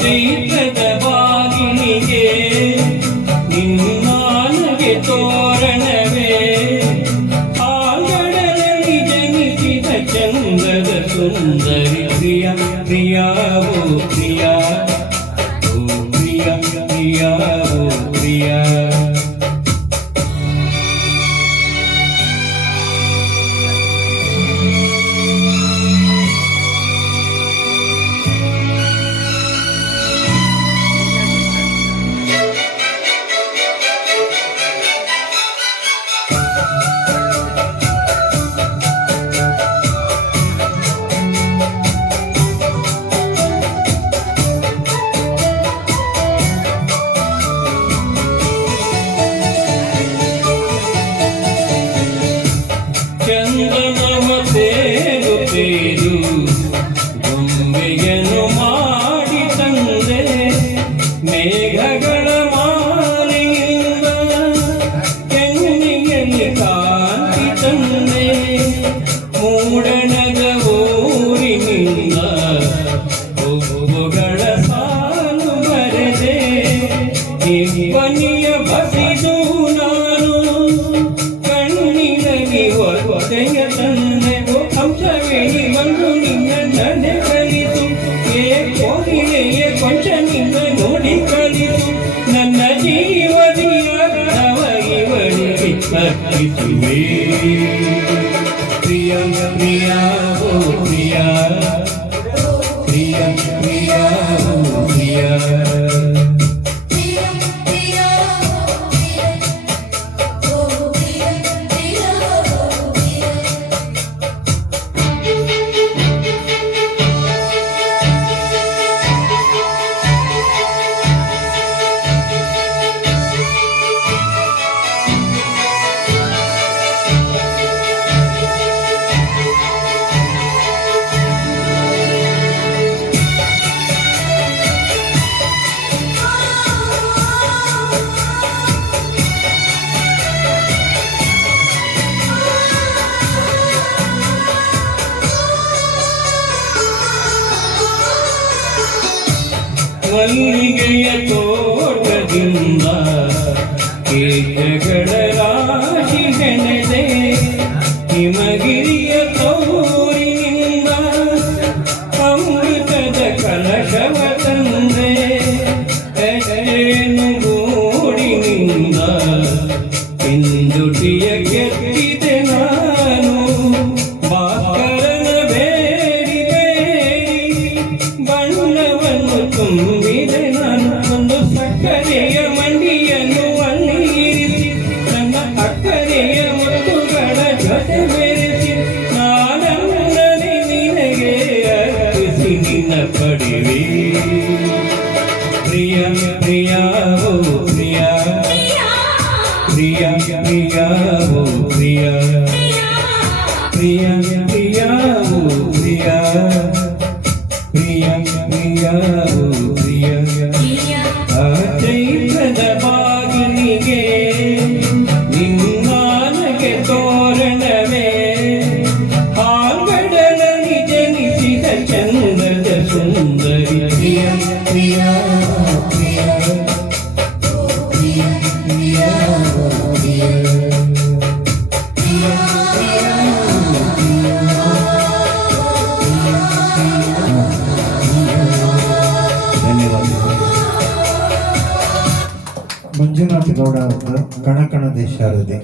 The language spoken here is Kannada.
ಚೈತ್ರದ ಬಾಗಿಲಿಗೆ ನಿನ್ನಾನಗೆ ತೋರಣವೇ ಆಂಗಣದಲ್ಲಿ ಜನಿಸಿದ ಚಂದದ ಸುಂದರಿ ಪ್ರಿಯ ಪ್ರಿಯಾವೋ ಪ್ರಿಯ ಓ ಪ್ರಿಯ ಪ್ರಿಯಾವೋ ಪ್ರಿಯ ಗೊಂಬೆಯನ್ನು ಮಾಡಿ ತಂದೆ ಮೇಘಗಳ ಮಾಲೆಯಿಂದ ಕೆನ್ನಿಯಲ್ಲಿ ಕಾಂತಿ ತಂದೆ ಮೂಡಣದ ಊರಿನಿಂದ ಹೂವುಗಳ ಸಾಲು ಬರೆದೆ ಇಬ್ಬನಿಯ ಬಸಿದು ನಾನು ಕಣ್ಣಿನಲ್ಲಿ ಒತ್ತೆಯ ತಂದೆ ಹಂಸವೇಣಿ ಬಂದು ನಿನ್ನ ನಡೆ ಕಲಿತು ಕೋಗಿಲೆಯ ಕೊಂಚ ನಿನ್ನ ನೋಡಿ ಕಲಿತು ನನ್ನ ಜೀವದಿಯ ಇವಳಿಗೆ ಅರ್ಪಿಸುವೆ ಪ್ರಿಯ ಪ್ರಿಯ ಓ ಪ್ರಿಯ ಪ್ರಿಯ ಪ್ರಿಯ ಓ ಪ್ರಿಯ ಮಲ್ಲಿಗೆಯ ತೋಟದಿಂದ ಕೇಶಗಳ ರಾಶಿ ಹೆಣೆದೆ ಹಿಮಗಿರಿಯ ತೋರಿನಿಂದ ಅಮೃತದ ಕಲಶವ ತಂದೆ ಹೆಸರೇನು ಗೂಡಿನಿಂದ ಹಿಂದುಟಿಯ ಕೆತ್ತಿದೆ ನಾನು ಭಾಸ್ಕರನ ಬೇಡಿ ಬಣ್ಣವನ್ನು ತುಂಬಿದೆ ನಾನು ಒಂದು ಸಕ್ಕರೆಯ ಮಂಡಿಯನ್ನು ಅಲ್ಲಿರಿಸಿ ನನ್ನ ಅಕ್ಕರೆಯ ಮುತ್ತುಗಳ ಜೊತೆ ಬೆರೆಸಿ ನಾನನ್ನನೆ ನಿನಗೆ ಅರ್ಪಿಸಿ ನಿನ್ನ ಪಡೆವೆ ಪ್ರಿಯ ಪ್ರಿಯ ಓ ಪ್ರಿಯ ಪ್ರಿಯ ಪ್ರಿಯ ಓ ಪ್ರಿಯ ಪ್ರಿಯ ಪ್ರಿಯ ಓ ಪ್ರಿಯ ಪ್ರಿಯ ಪ್ರಿಯ ಓ ಪ್ರಿಯ ಆ ಚೈತ್ರದ ಬಾಗಿಲಿಗೆ ನಿನ್ನಾನಗೆ ತೋರಣವೇ ಆಂಗಣದಲ್ಲಿ ಜನಿಸಿದ ಚಂದದ ಸುಂದರಿ ಪ್ರಿಯ ಪ್ರಿಯ ಪ್ರಿಯ ಪ್ರಿಯ ಪ್ರಿಯ ಪ್ರಿಯ ಪ್ರಿಯ ಪ್ರಿಯ ಮಂಜುನಾಥ್ ಗೌಡ ಅವರ ಕಣಕಣದ ಶಾರದೆ.